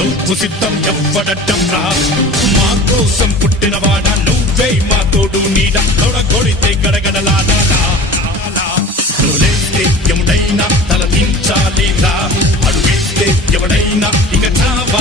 నువ్వు సిద్ధం ఎవ్వడటం రా మా కోసం పుట్టినవాడా నువ్వే మా తోడు నీడ తొడగొడితే గడగడలాడా నువ్వులేస్తే ఎవడైనా తల దించాలి రా అడుగేస్తే ఎవడైనా ఇక చావా